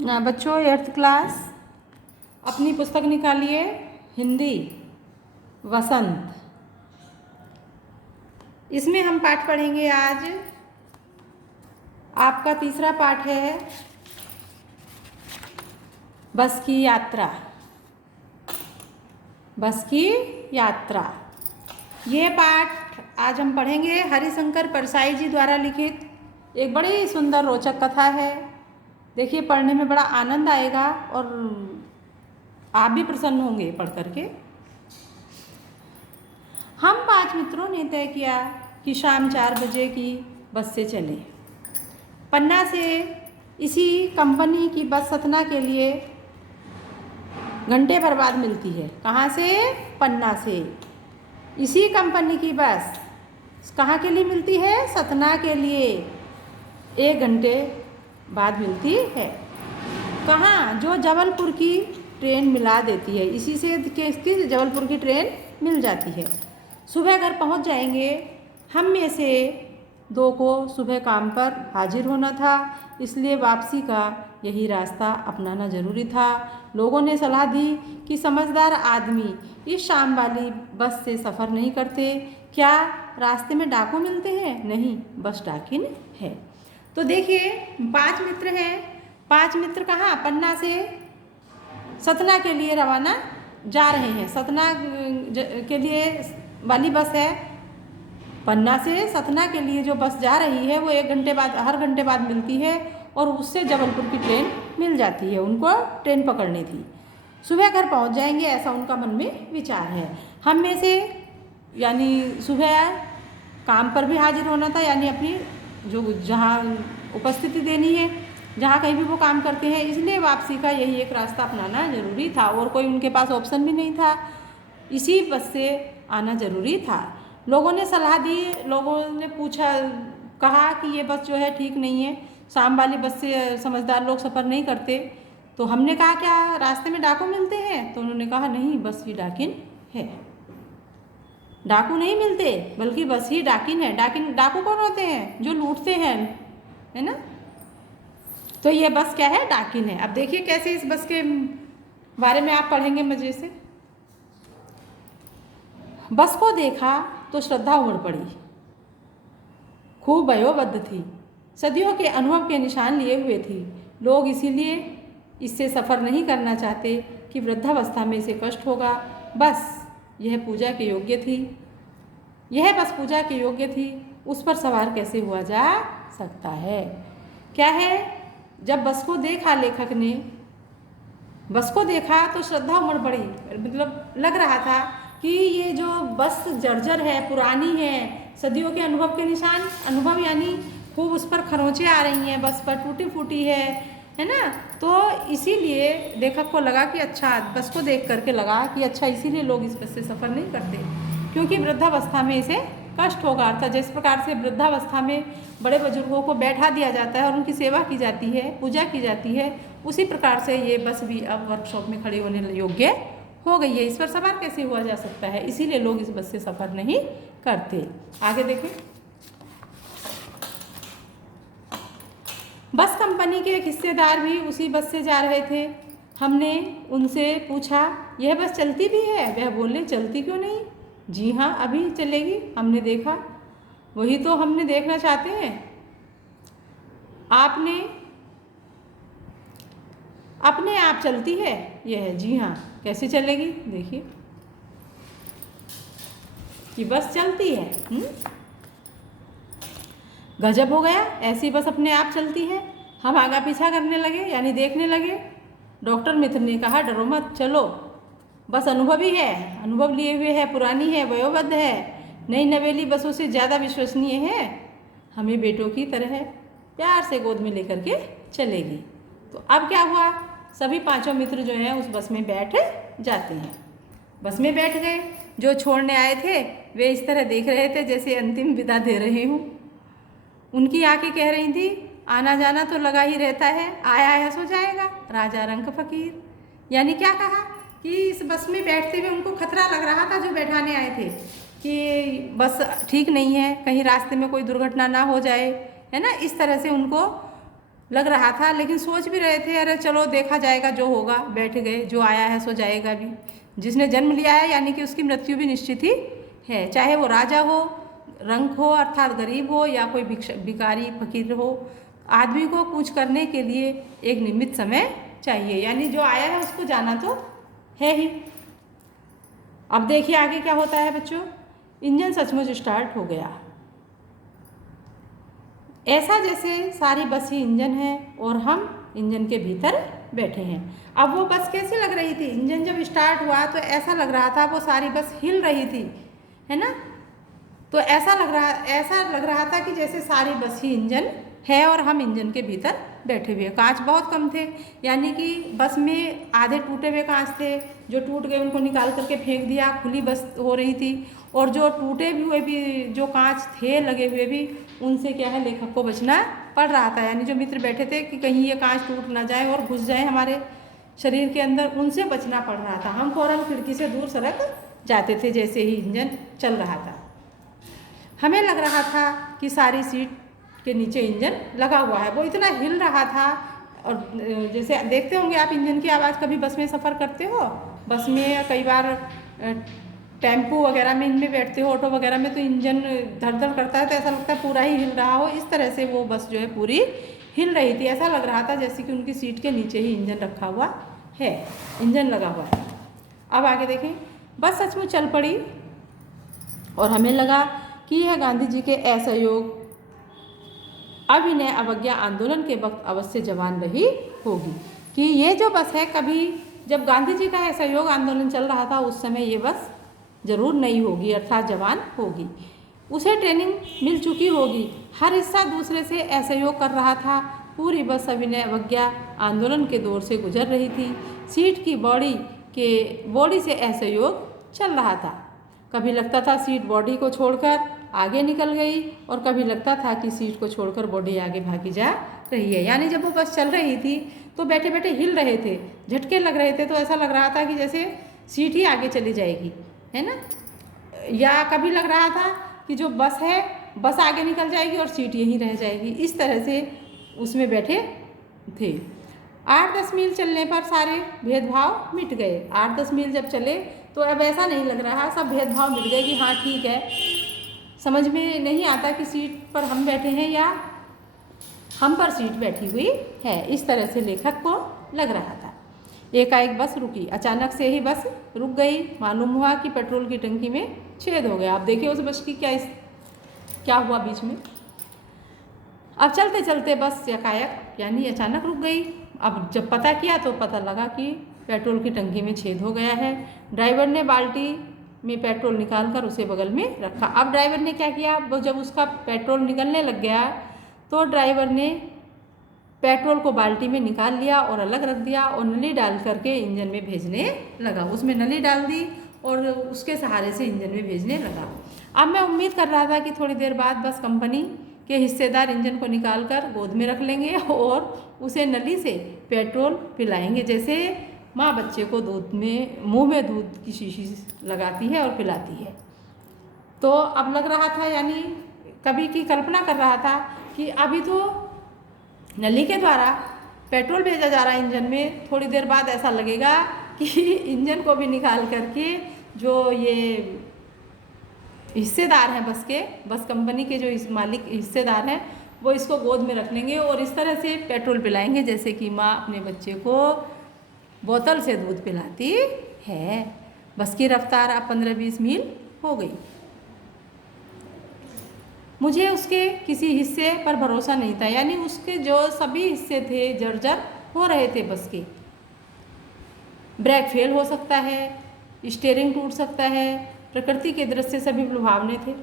बच्चों 8th class अपनी पुस्तक निकालिए हिंदी वसंत। इसमें हम पाठ पढ़ेंगे आज। आपका तीसरा पाठ है बस की यात्रा। बस की यात्रा ये पाठ आज हम पढ़ेंगे हरिशंकर परसाई जी द्वारा लिखित एक बड़ी सुंदर रोचक कथा है। देखिए पढ़ने में बड़ा आनंद आएगा और आप भी प्रसन्न होंगे पढ़ करके। हम 5 मित्रों ने तय किया कि शाम 4 बजे की बस से चलें। पन्ना से इसी कंपनी की बस सतना के लिए घंटे भर बाद मिलती है। कहाँ से? पन्ना से। इसी कंपनी की बस कहाँ के लिए मिलती है? सतना के लिए 1 घंटे बाद मिलती है। कहाँ? जो जबलपुर की ट्रेन मिला देती है। इसी से किसकी? जबलपुर की ट्रेन मिल जाती है। सुबह घर पहुंच जाएंगे। हम में से 2 को सुबह काम पर हाजिर होना था, इसलिए वापसी का यही रास्ता अपनाना ज़रूरी था। लोगों ने सलाह दी कि समझदार आदमी इस शाम वाली बस से सफ़र नहीं करते। क्या रास्ते में डाकू मिलते हैं? नहीं, बस डाकिन है। तो देखिए 5 मित्र हैं। 5 मित्र कहाँ? पन्ना से सतना के लिए रवाना जा रहे हैं। सतना के लिए वाली बस है। पन्ना से सतना के लिए जो बस जा रही है वो 1 घंटे बाद, हर घंटे बाद मिलती है और उससे जबलपुर की ट्रेन मिल जाती है। उनको ट्रेन पकड़नी थी। सुबह घर पहुंच जाएंगे ऐसा उनका मन में विचार है। हम में से यानी सुबह काम पर भी हाजिर होना था, यानी अपनी जो जहाँ उपस्थिति देनी है, जहाँ कहीं भी वो काम करते हैं, इसलिए वापसी का यही एक रास्ता अपनाना ज़रूरी था और कोई उनके पास ऑप्शन भी नहीं था। इसी बस से आना ज़रूरी था। लोगों ने सलाह दी, लोगों ने पूछा, कहा कि ये बस जो है ठीक नहीं है, शाम वाली बस से समझदार लोग सफ़र नहीं करते। तो हमने कहा क्या रास्ते में डाकू मिलते हैं? तो उन्होंने कहा नहीं, बस ही डाकिन है। डाकू नहीं मिलते बल्कि बस ही डाकिन है। डाकू कौन होते हैं? जो लूटते हैं, है ना। तो ये बस क्या है? डाकिन है। अब देखिए कैसे इस बस के बारे में आप पढ़ेंगे मज़े से। बस को देखा तो श्रद्धा उमड़ पड़ी। खूब वयोवृद्ध थी, सदियों के अनुभव के निशान लिए हुए थी। लोग इसीलिए इससे सफ़र नहीं करना चाहते कि वृद्धावस्था में इसे कष्ट होगा। बस यह पूजा के योग्य थी। यह बस पूजा के योग्य थी। उस पर सवार कैसे हुआ जा सकता है? क्या है? जब बस को देखा लेखक ने, बस को देखा तो श्रद्धा उमड़ पड़ी। मतलब लग रहा था कि ये जो बस जर्जर है, पुरानी है, सदियों के अनुभव के निशान, अनुभव यानी खूब उस पर खरोंचे आ रही हैं, बस पर टूटी फूटी है ना। तो इसीलिए लेखक को लगा कि अच्छा, बस को देख करके लगा कि अच्छा इसीलिए लोग इस बस से सफ़र नहीं करते, क्योंकि वृद्धावस्था में इसे कष्ट होगा। अर्थात जिस प्रकार से वृद्धावस्था में बड़े बुजुर्गों को बैठा दिया जाता है और उनकी सेवा की जाती है, पूजा की जाती है, उसी प्रकार से ये बस भी अब वर्कशॉप में खड़ी होने योग्य हो गई है। इस पर सवार कैसे हुआ जा सकता है? इसीलिए लोग इस बस से सफ़र नहीं करते। आगे देखें। बस कंपनी के एक हिस्सेदार भी उसी बस से जा रहे थे। हमने उनसे पूछा, यह बस चलती भी है? वह बोले, चलती क्यों नहीं? जी हाँ, अभी चलेगी, हमने देखा। वही तो हमने देखना चाहते हैं। आपने अपने आप चलती है यह? जी हाँ। कैसे चलेगी? देखिए कि बस चलती है। गजब हो गया, ऐसी बस अपने आप चलती है। हम आगा पीछा करने लगे, यानी देखने लगे। डॉक्टर मित्र ने कहा, डरो मत, चलो, बस अनुभवी है, अनुभव लिए हुए है, पुरानी है, वयोवृद्ध है, नई नवेली बसों से ज़्यादा विश्वसनीय है, हमें बेटों की तरह प्यार से गोद में लेकर के चलेगी। तो अब क्या हुआ? सभी 5 मित्र जो हैं उस बस में बैठ जाते हैं। बस में बैठ गए। जो छोड़ने आए थे वे इस तरह देख रहे थे जैसे अंतिम विदा दे रहे हूँ। उनकी आंखें कह रही थी, आना जाना तो लगा ही रहता है, आया आया सो जाएगा, राजा रंक फकीर। यानी क्या कहा कि इस बस में बैठते हुए उनको खतरा लग रहा था, जो बैठाने आए थे, कि बस ठीक नहीं है, कहीं रास्ते में कोई दुर्घटना ना हो जाए, है ना। इस तरह से उनको लग रहा था, लेकिन सोच भी रहे थे अरे चलो देखा जाएगा, जो होगा, बैठ गए, जो आया है सो जाएगा भी। जिसने जन्म लिया है यानी कि उसकी मृत्यु भी निश्चित ही है, चाहे वो राजा हो, रंक हो अर्थात गरीब हो, या कोई भिखारी फकीर हो। आदमी को कुछ करने के लिए एक निमित समय चाहिए, यानी जो आया है उसको जाना तो है ही। अब देखिए आगे क्या होता है बच्चों। इंजन सचमुच स्टार्ट हो गया, ऐसा जैसे सारी बस ही इंजन है और हम इंजन के भीतर बैठे हैं। अब वो बस कैसी लग रही थी, इंजन जब स्टार्ट हुआ तो ऐसा लग रहा था वो सारी बस हिल रही थी, है ना। तो ऐसा लग रहा था कि जैसे सारी बस ही इंजन है और हम इंजन के भीतर बैठे हुए। कांच बहुत कम थे, यानी कि बस में आधे टूटे हुए कांच थे, जो टूट गए उनको निकाल करके फेंक दिया, खुली बस हो रही थी। और जो टूटे हुए भी जो कांच थे लगे हुए भी, उनसे क्या है लेखक को बचना पड़ रहा था। यानी जो मित्र बैठे थे कि कहीं ये कांच टूट ना जाए और घुस जाए हमारे शरीर के अंदर, उनसे बचना पड़ रहा था। हम फौरन खिड़की से दूर सरक जाते थे जैसे ही इंजन चल रहा था। हमें लग रहा था कि सारी सीट के नीचे इंजन लगा हुआ है, वो इतना हिल रहा था। और जैसे देखते होंगे आप इंजन की आवाज़, कभी बस में सफ़र करते हो, बस में या कई बार टेम्पो वगैरह में इनमें बैठते हो, ऑटो वगैरह में, तो इंजन धड़ धड़ करता है तो ऐसा लगता है पूरा ही हिल रहा हो। इस तरह से वो बस जो है पूरी हिल रही थी, ऐसा लग रहा था जैसे कि उनकी सीट के नीचे ही इंजन रखा हुआ है, इंजन लगा हुआ है। अब आगे देखें, बस सचमुच चल पड़ी और हमें लगा कि यह गांधी जी के असहयोग अभिनय अवज्ञा आंदोलन के वक्त अवश्य जवान रही होगी। कि ये जो बस है, कभी जब गांधी जी का असहयोग आंदोलन चल रहा था उस समय ये बस जरूर नई होगी, अर्थात जवान होगी। उसे ट्रेनिंग मिल चुकी होगी, हर हिस्सा दूसरे से असहयोग कर रहा था। पूरी बस अभिनय अवज्ञा आंदोलन के दौर से गुजर रही थी। सीट की बॉडी से असहयोग चल रहा था। कभी लगता था सीट बॉडी को छोड़कर आगे निकल गई और कभी लगता था कि सीट को छोड़कर बॉडी आगे भागी जा रही है। यानी जब वो बस चल रही थी तो बैठे बैठे हिल रहे थे, झटके लग रहे थे, तो ऐसा लग रहा था कि जैसे सीट ही आगे चली जाएगी, है ना। या कभी लग रहा था कि जो बस है, बस आगे निकल जाएगी और सीट यहीं रह जाएगी। इस तरह से उसमें बैठे थे। 8-10 मील चलने पर सारे भेदभाव मिट गए। 8-10 मील जब चले तो अब ऐसा नहीं लग रहा, सब भेदभाव मिट गए कि हाँ ठीक है, समझ में नहीं आता कि सीट पर हम बैठे हैं या हम पर सीट बैठी हुई है। इस तरह से लेखक को लग रहा था। एकाएक बस रुकी, अचानक से ही बस रुक गई। मालूम हुआ कि पेट्रोल की टंकी में छेद हो गया। आप देखिए उस बस की क्या हुआ बीच में। अब चलते चलते बस एकाएक यानी अचानक रुक गई। अब जब पता किया तो पता लगा कि पेट्रोल की टंकी में छेद हो गया है। ड्राइवर ने बाल्टी में पेट्रोल निकालकर उसे बगल में रखा। अब ड्राइवर ने क्या किया, वो जब उसका पेट्रोल निकलने लग गया तो ड्राइवर ने पेट्रोल को बाल्टी में निकाल लिया और अलग रख दिया और नली डाल करके इंजन में भेजने लगा। उसमें नली डाल दी और उसके सहारे से इंजन में भेजने लगा। अब मैं उम्मीद कर रहा था कि थोड़ी देर बाद बस कंपनी के हिस्सेदार इंजन को निकाल कर गोद में रख लेंगे और उसे नली से पेट्रोल पिलाएंगे, जैसे माँ बच्चे को मुंह में दूध की शीशी लगाती है और पिलाती है। तो अब लग रहा था, यानी कभी की कल्पना कर रहा था कि अभी तो नली के द्वारा पेट्रोल भेजा जा रहा है इंजन में, थोड़ी देर बाद ऐसा लगेगा कि इंजन को भी निकाल करके जो ये हिस्सेदार हैं बस कंपनी के जो मालिक हिस्सेदार हैं वो इसको गोद में रख लेंगे और इस तरह से पेट्रोल पिलाएंगे जैसे कि माँ अपने बच्चे को बोतल से दूध पिलाती है। बस की रफ्तार अब 15-20 मील हो गई। मुझे उसके किसी हिस्से पर भरोसा नहीं था, यानी उसके जो सभी हिस्से थे जर्जर हो रहे थे बस के। ब्रेक फेल हो सकता है, स्टीयरिंग टूट सकता है। प्रकृति के दृश्य सभी लुभावने थे।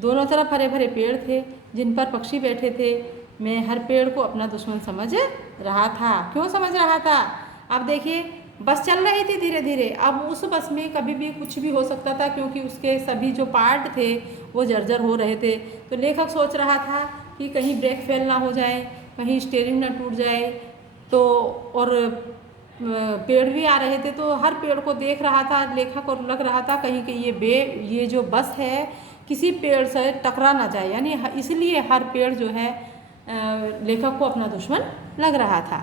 दोनों तरफ हरे भरे पेड़ थे जिन पर पक्षी बैठे थे। मैं हर पेड़ को अपना दुश्मन समझ रहा था। क्यों समझ रहा था? अब देखिए बस चल रही थी धीरे धीरे। अब उस बस में कभी भी कुछ भी हो सकता था क्योंकि उसके सभी जो पार्ट थे वो जर्जर हो रहे थे। तो लेखक सोच रहा था कि कहीं ब्रेक फेल ना हो जाए, कहीं स्टीयरिंग ना टूट जाए। तो और पेड़ भी आ रहे थे तो हर पेड़ को देख रहा था लेखक और लग रहा था कहीं कि ये जो बस है किसी पेड़ से टकरा ना जाए, यानी इसलिए हर पेड़ जो है लेखक को अपना दुश्मन लग रहा था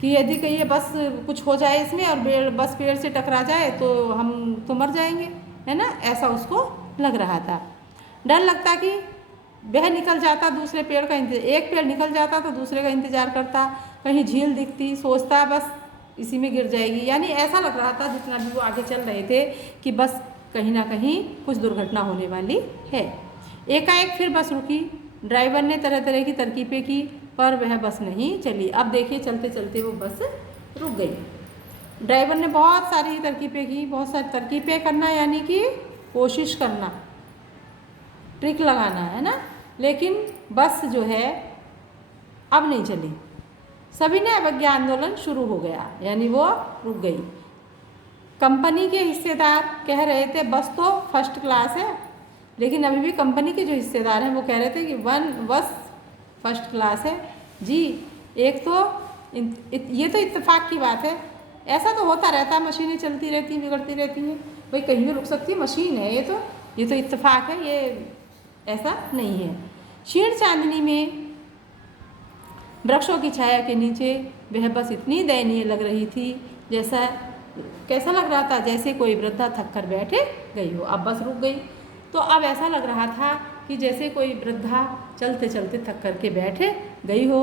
कि यदि कहीं बस कुछ हो जाए इसमें और बस पेड़ से टकरा जाए तो हम तो मर जाएंगे, है ना, ऐसा उसको लग रहा था। डर लगता कि वह निकल जाता, दूसरे पेड़ का इंतजार, एक पेड़ निकल जाता तो दूसरे का इंतजार करता, कहीं झील दिखती, सोचता बस इसी में गिर जाएगी। यानी ऐसा लग रहा था जितना भी वो आगे चल रहे थे कि बस कहीं ना कहीं कुछ दुर्घटना होने वाली है। एकाएक फिर बस रुकी। ड्राइवर ने तरह तरह की तरकीबें की पर वह बस नहीं चली। अब देखिए चलते चलते वो बस रुक गई। ड्राइवर ने बहुत सारी तरकीबें की, बहुत सारी तरकीबें करना यानी कि कोशिश करना, ट्रिक लगाना, है ना, लेकिन बस जो है अब नहीं चली। सभी ने अवज्ञा आंदोलन शुरू हो गया, यानी वो रुक गई। कंपनी के हिस्सेदार कह रहे थे बस तो फर्स्ट क्लास है, लेकिन अभी भी कंपनी के जो हिस्सेदार हैं वो कह रहे थे कि बस फर्स्ट क्लास है जी। एक तो ये तो इत्तेफाक की बात है, ऐसा तो होता रहता है, मशीनें चलती रहती हैं, बिगड़ती रहती हैं, भाई कहीं भी रुक सकती है, मशीन है, ये तो इत्तेफाक है, ये ऐसा नहीं है। क्षीण चांदनी में वृक्षों की छाया के नीचे वह बस इतनी दयनीय लग रही थी, जैसा कैसा लग रहा था, जैसे कोई वृद्धा थक कर बैठे गई हो। अब बस रुक गई तो अब ऐसा लग रहा था कि जैसे कोई वृद्धा चलते चलते थक कर के बैठे गई हो।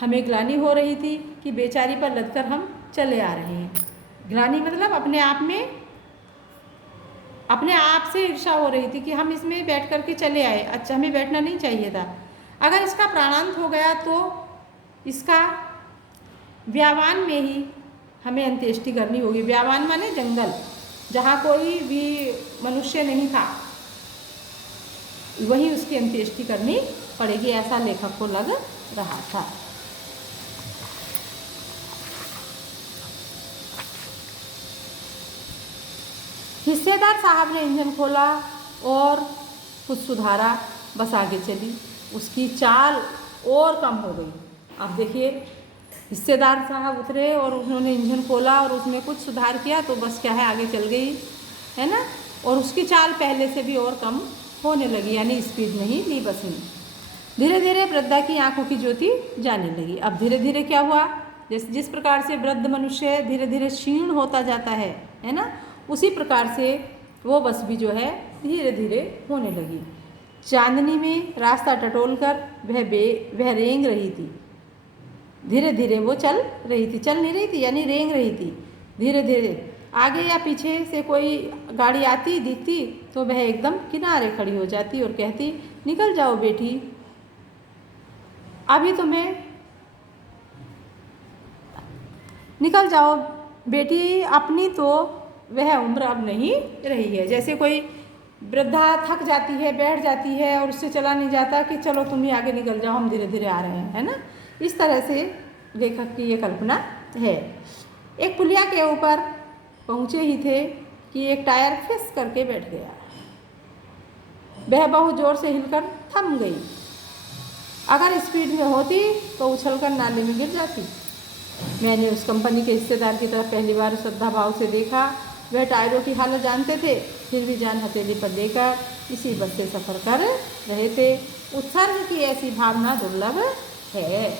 हमें ग्लानि हो रही थी कि बेचारी पर लदकर हम चले आ रहे हैं। ग्लानि मतलब अपने आप में, अपने आप से ईर्ष्या हो रही थी कि हम इसमें बैठ कर के चले आए, अच्छा हमें बैठना नहीं चाहिए था। अगर इसका प्राणांत हो गया तो इसका व्यावान में ही हमें अंत्येष्टि करनी होगी। व्यावान माने जंगल, जहाँ कोई भी मनुष्य नहीं था, वहीं उसकी अंत्येष्टि करनी पड़ेगी, ऐसा लेखक को लग रहा था। हिस्सेदार साहब ने इंजन खोला और कुछ सुधारा, बस आगे चली। उसकी चाल और कम हो गई। अब देखिए हिस्सेदार साहब उतरे और उन्होंने इंजन खोला और उसमें कुछ सुधार किया तो बस क्या है आगे चल गई, है ना, और उसकी चाल पहले से भी और कम होने लगी, यानी स्पीड नहीं ली बस ने। धीरे धीरे वृद्धा की आंखों की ज्योति जाने लगी। अब धीरे धीरे क्या हुआ, जिस प्रकार से वृद्ध मनुष्य धीरे धीरे क्षीण होता जाता है ना, उसी प्रकार से वो बस भी जो है धीरे धीरे होने लगी। चांदनी में रास्ता टटोल कर वह रेंग रही थी। धीरे धीरे वो चल रही थी, चल नहीं रही थी यानी रेंग रही थी धीरे धीरे। आगे या पीछे से कोई गाड़ी आती दिखती तो वह एकदम किनारे खड़ी हो जाती और कहती, निकल जाओ बेटी, अभी तुम्हें निकल जाओ बेटी, अपनी तो वह उम्र अब नहीं रही है। जैसे कोई वृद्धा थक जाती है, बैठ जाती है और उससे चला नहीं जाता कि चलो तुम ही आगे निकल जाओ, हम धीरे धीरे आ रहे हैं, है ना। इस तरह से लेखक की ये कल्पना है। एक पुलिया के ऊपर पहुँचे ही थे कि एक टायर फिस करके बैठ गया। वह बहुत ज़ोर से हिलकर थम गई। अगर स्पीड में होती तो उछलकर नाले में गिर जाती। मैंने उस कंपनी के हिस्सेदार की तरफ पहली बार श्रद्धा भाव से देखा। वह टायरों की हालत जानते थे, फिर भी जान हथेली पर लेकर इसी बस से सफ़र कर रहे थे। उत्सर्ग की ऐसी भावना दुर्लभ है।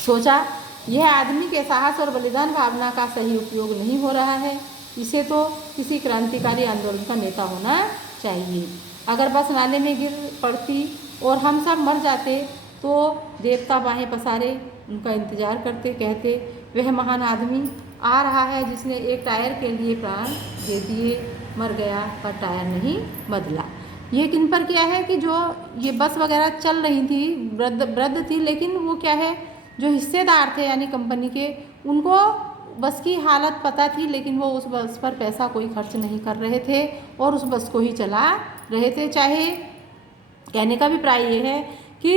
सोचा, यह आदमी के साहस और बलिदान भावना का सही उपयोग नहीं हो रहा है। इसे तो किसी क्रांतिकारी आंदोलन का नेता होना चाहिए। अगर बस नाले में गिर पड़ती और हम सब मर जाते तो देवता बाहें पसारे उनका इंतजार करते, कहते वह महान आदमी आ रहा है जिसने एक टायर के लिए प्राण दे दिए, मर गया पर टायर नहीं बदला। ये किन पर क्या है कि जो ये बस वगैरह चल रही थी, वृद्ध थी, लेकिन वो क्या है जो हिस्सेदार थे यानी कंपनी के, उनको बस की हालत पता थी, लेकिन वो उस बस पर पैसा कोई खर्च नहीं कर रहे थे और उस बस को ही चला रहे थे। चाहे कहने का अभिप्राय ये है कि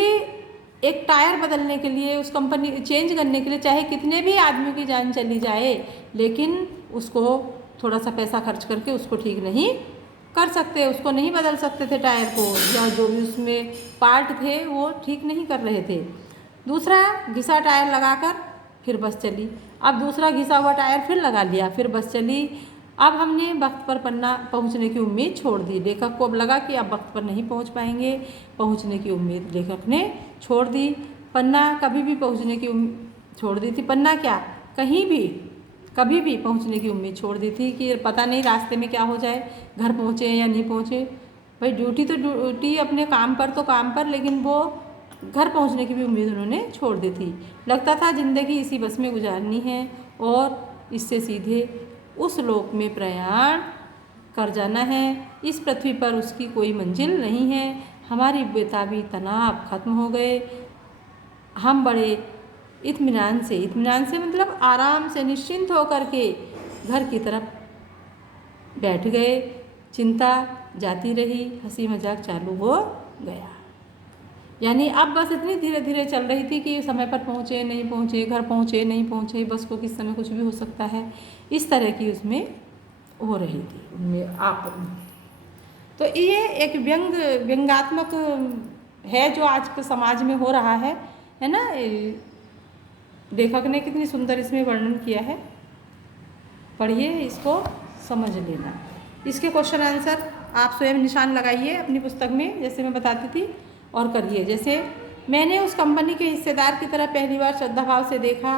एक टायर बदलने के लिए, उस कंपनी चेंज करने के लिए चाहे कितने भी आदमी की जान चली जाए, लेकिन उसको थोड़ा सा पैसा खर्च करके उसको ठीक नहीं कर सकते, उसको नहीं बदल सकते थे टायर को, या जो भी उसमें पार्ट थे वो ठीक नहीं कर रहे थे। दूसरा घिसा टायर लगाकर फिर बस चली। अब दूसरा घिसा हुआ टायर फिर लगा लिया, फिर बस चली। अब हमने वक्त पर पन्ना पहुंचने की उम्मीद छोड़ दी। लेखक को अब लगा कि अब वक्त पर नहीं पहुंच पाएंगे, पहुंचने की उम्मीद लेखक ने छोड़ दी। पन्ना कभी भी पहुंचने की छोड़ दी थी। पन्ना क्या, कहीं भी कभी भी पहुंचने की उम्मीद छोड़ दी थी कि पता नहीं रास्ते में क्या हो जाए, घर पहुंचे या नहीं पहुंचे। भाई ड्यूटी तो ड्यूटी, अपने काम पर तो काम पर, लेकिन वो घर पहुंचने की भी उम्मीद उन्होंने छोड़ दी थी। लगता था ज़िंदगी इसी बस में गुजारनी है और इससे सीधे उस लोक में प्रयाण कर जाना है। इस पृथ्वी पर उसकी कोई मंजिल नहीं है। हमारी बेताबी तनाव खत्म हो गए। हम बड़े इत्मीनान से मतलब आराम से निश्चिंत होकर के घर की तरफ बैठ गए। चिंता जाती रही, हंसी मजाक चालू हो गया। यानी अब बस इतनी धीरे धीरे चल रही थी कि समय पर पहुँचे नहीं पहुँचे, घर पहुँचे नहीं पहुँचे, बस को किस समय कुछ भी हो सकता है, इस तरह की उसमें हो रही थी उनमें आप। तो ये एक व्यंगात्मक है जो आज के समाज में हो रहा है ना। लेखक ने कितनी सुंदर इसमें वर्णन किया है, पढ़िए, इसको समझ लेना। इसके क्वेश्चन आंसर आप स्वयं निशान लगाइए अपनी पुस्तक में, जैसे मैं बताती थी, और करिए। जैसे मैंने उस कंपनी के हिस्सेदार की तरह पहली बार श्रद्धा भाव से देखा।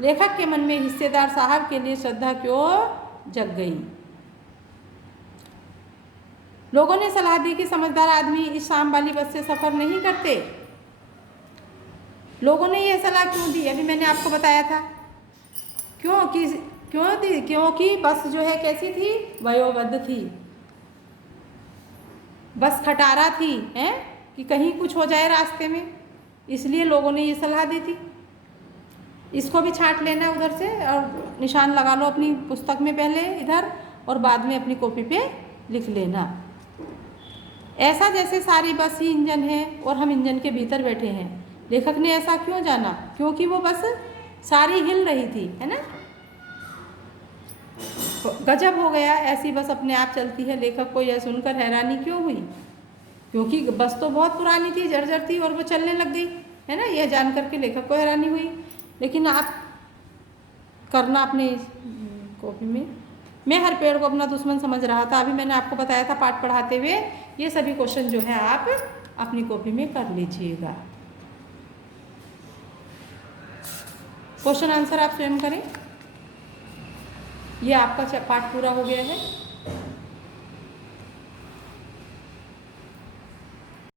लेखक के मन में हिस्सेदार साहब के लिए श्रद्धा क्यों जग गई। लोगों ने सलाह दी कि समझदार आदमी इस शाम वाली बस से सफ़र नहीं करते। लोगों ने यह सलाह क्यों दी, अभी मैंने आपको बताया था। क्यों दी, क्योंकि बस जो है कैसी थी, वयोवृद्ध थी, बस खटारा थी, हैं कि कहीं कुछ हो जाए रास्ते में, इसलिए लोगों ने ये सलाह दी थी। इसको भी छांट लेना उधर से और निशान लगा लो अपनी पुस्तक में, पहले इधर और बाद में अपनी कॉपी पे लिख लेना। ऐसा जैसे सारी बस ही इंजन है और हम इंजन के भीतर बैठे हैं। लेखक ने ऐसा क्यों जाना, क्योंकि वो बस सारी हिल रही थी, है ना। गजब हो गया, ऐसी बस अपने आप चलती है। लेखक को यह सुनकर हैरानी क्यों हुई, क्योंकि बस तो बहुत पुरानी थी, जर्जर थी और वो चलने लग गई, है ना। यह जान करके लेखक को हैरानी हुई। लेकिन आप करना अपने कॉपी में। मैं हर पेड़ को अपना दुश्मन समझ रहा था, अभी मैंने आपको बताया था पाठ पढ़ाते हुए। ये सभी क्वेश्चन जो है आप अपनी कॉपी में कर लीजिएगा। क्वेश्चन आंसर आप स्वयं करें। ये आपका पाठ पूरा हो गया है।